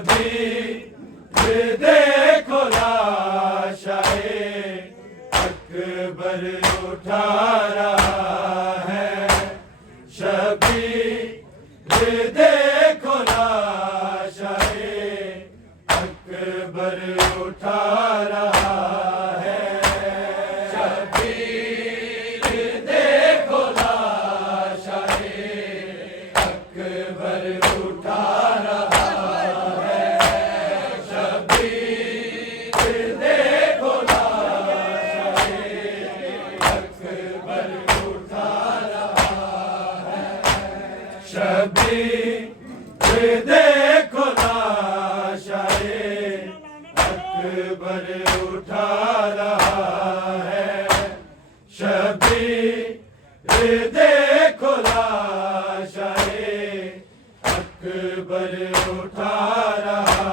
شبیر دیکھو لاشائے اکبر اٹھا رہا ہے شبیر دیکھو لاشائے اکبر اٹھا رہا ہے شبیر دیکھو لاشائے اکبر اٹھا رہا ہے شبیر دیکھو لاشائے اکبر اٹھا رہا ہے شبیر دیکھو لاشائے اکبر اٹھا رہا ہے شبیر دیکھو لاشائے اکبر اٹھا رہا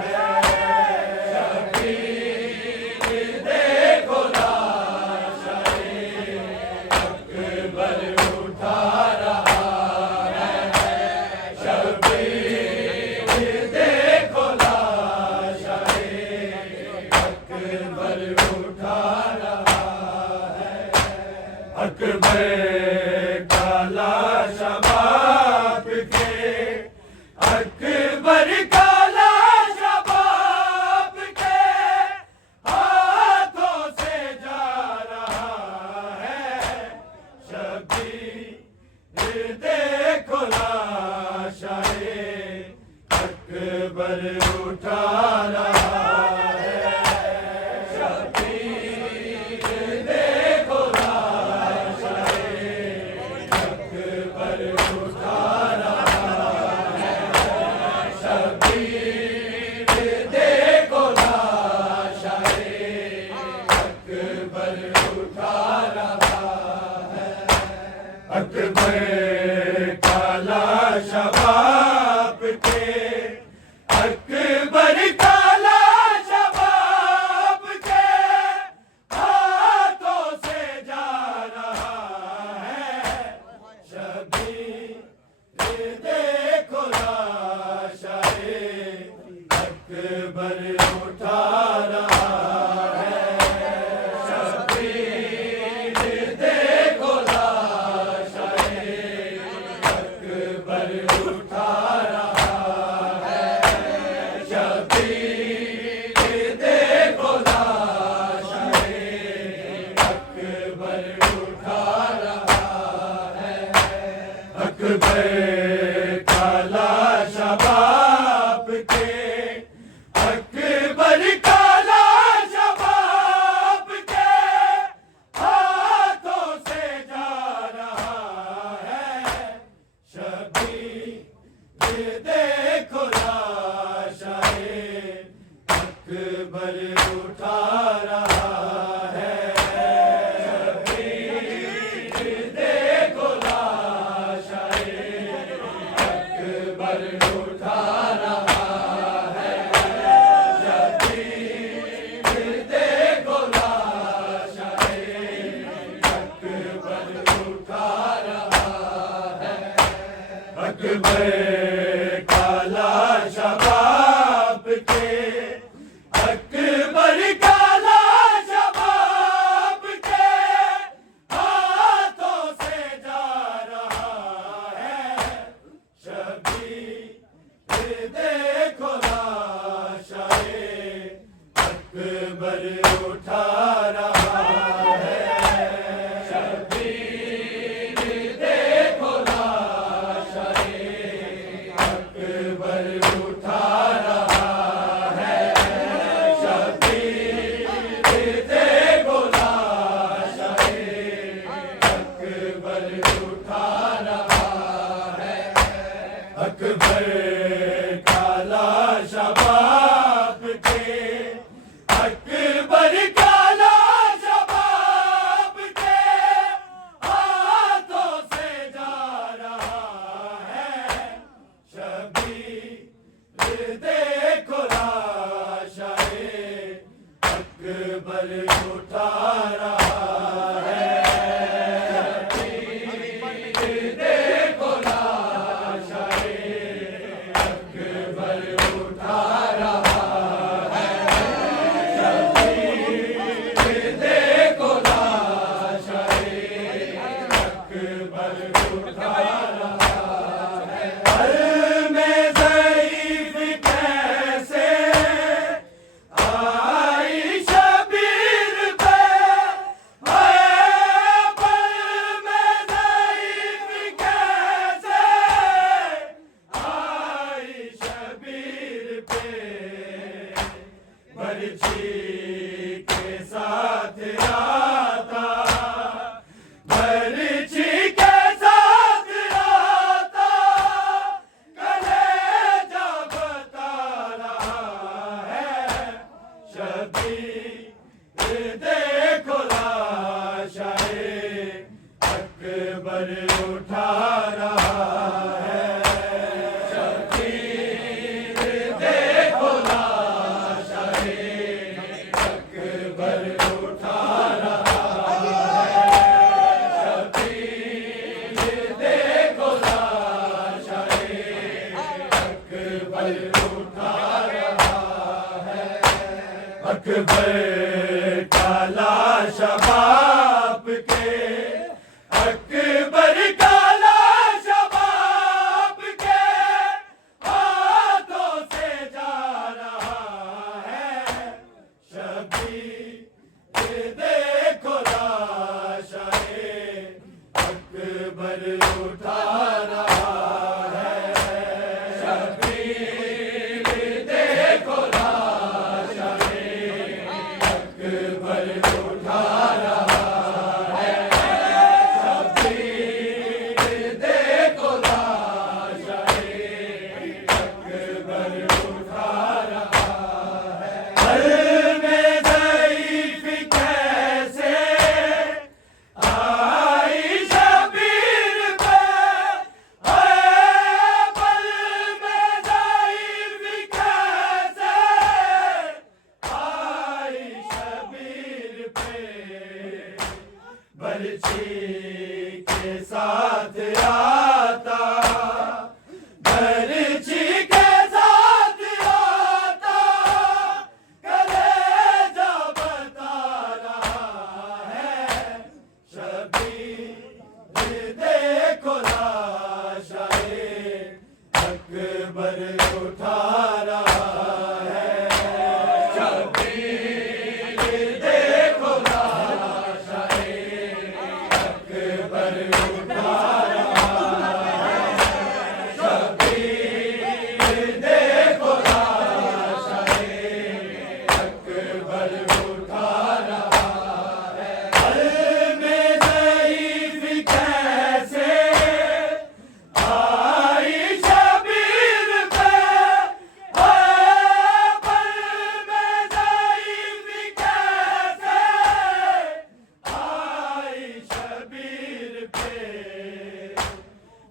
ہے شبیر دیکھو لاشائے اکبر اٹھا رہا ہے شبیر دیکھو لاشائے اکبر اٹھا رہا ہے اکبر کا لاش باپ کے اکبر کا لاش باپ کے ہاتھوں سے جا رہا ہے شبیر دیکھو لاشائے اکبر اٹھا رہا ہے شبیر دیکھو لاشائے اکبر اٹھا رہا ہے شبیر دیکھو لاشائے اکبر اٹھا رہا ہے اکبر کا لاش باپ کے اکبر کا لاش باپ کے ہاتھوں سے جا رہا ہے شبیر دیکھو لاشائے اکبر اٹھا رہا ہے شبیر دیکھو لاشائے اکبر اٹھا رہا ہے شبیر دیکھو لاشائے اکبر اٹھا رہا ہے اکبر کا لاش باپ کے اکبر کا لاش باپ کے ہاتھوں سے جا رہا ہے شبیر دیکھو لاشائے اکبر اٹھا رہا ہے شبیر دیکھو لاشائے اکبر اٹھا رہا ہے شبیر دیکھو لاشائے اکبر اٹھا رہا ہے اکبر کا لاش باپ کے اکبر کا لاش باپ کے ہاتھوں سے جا رہا ہے شبیر دیکھو لاشائے اکبر اٹھا رہا ہے شبیر دیکھو لاشائے اکبر اٹھا رہا ہے شبیر دیکھو لاشائے اکبر اٹھا رہا ہے اکبر کا لاش باپ کے اکبر کا لاش باپ کے ہاتھوں سے جا رہا ہے شبیر دیکھو لاشائے اکبر اٹھا رہا ہے شبیر دیکھو لاشائے اکبر اٹھا برچھی کے ساتھ آتا برچھی کے ساتھ آتا کلیجہ بتا رہا ہے شبیر دیکھو لاشائے اکبر اٹھا رہا ہے اکبر کا لاش باپ کے اکبر کا لاش باپ کے ہاتھوں سے جا رہا ہے شبیر دیکھو لاش اکبر اٹھا رہا ہے شبیر دیکھو برچھی کے ساتھ آتا برچھی کے ساتھ آتا کلیجہ بتا رہا ہے شبیر دیکھو لاشائے اکبر اٹھا رہا ہے شبیر دیکھو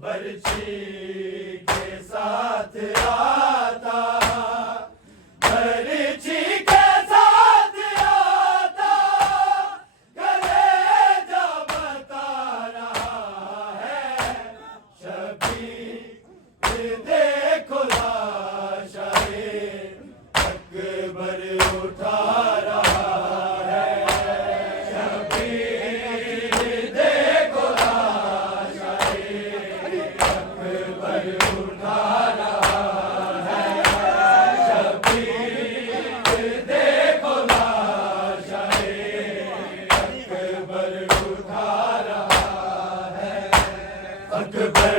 برچھی کے ساتھ آتا برچھی کے ساتھ آتا کلیجہ بتا رہا ہے شبیر دیکھو لاشائے اکبر اٹھا رہا ہے شبیر دیکھو اکبر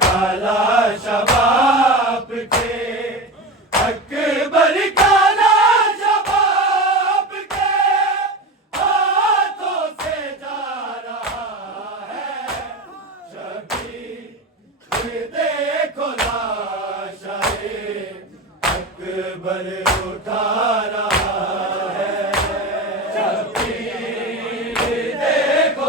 کا لاش باپ کے اکبر کا لاش باپ کے ہاتھوں سے جا رہا ہے شبیر دیکھو لاشائے اکبر اٹھا رہا ہے شبیر دیکھو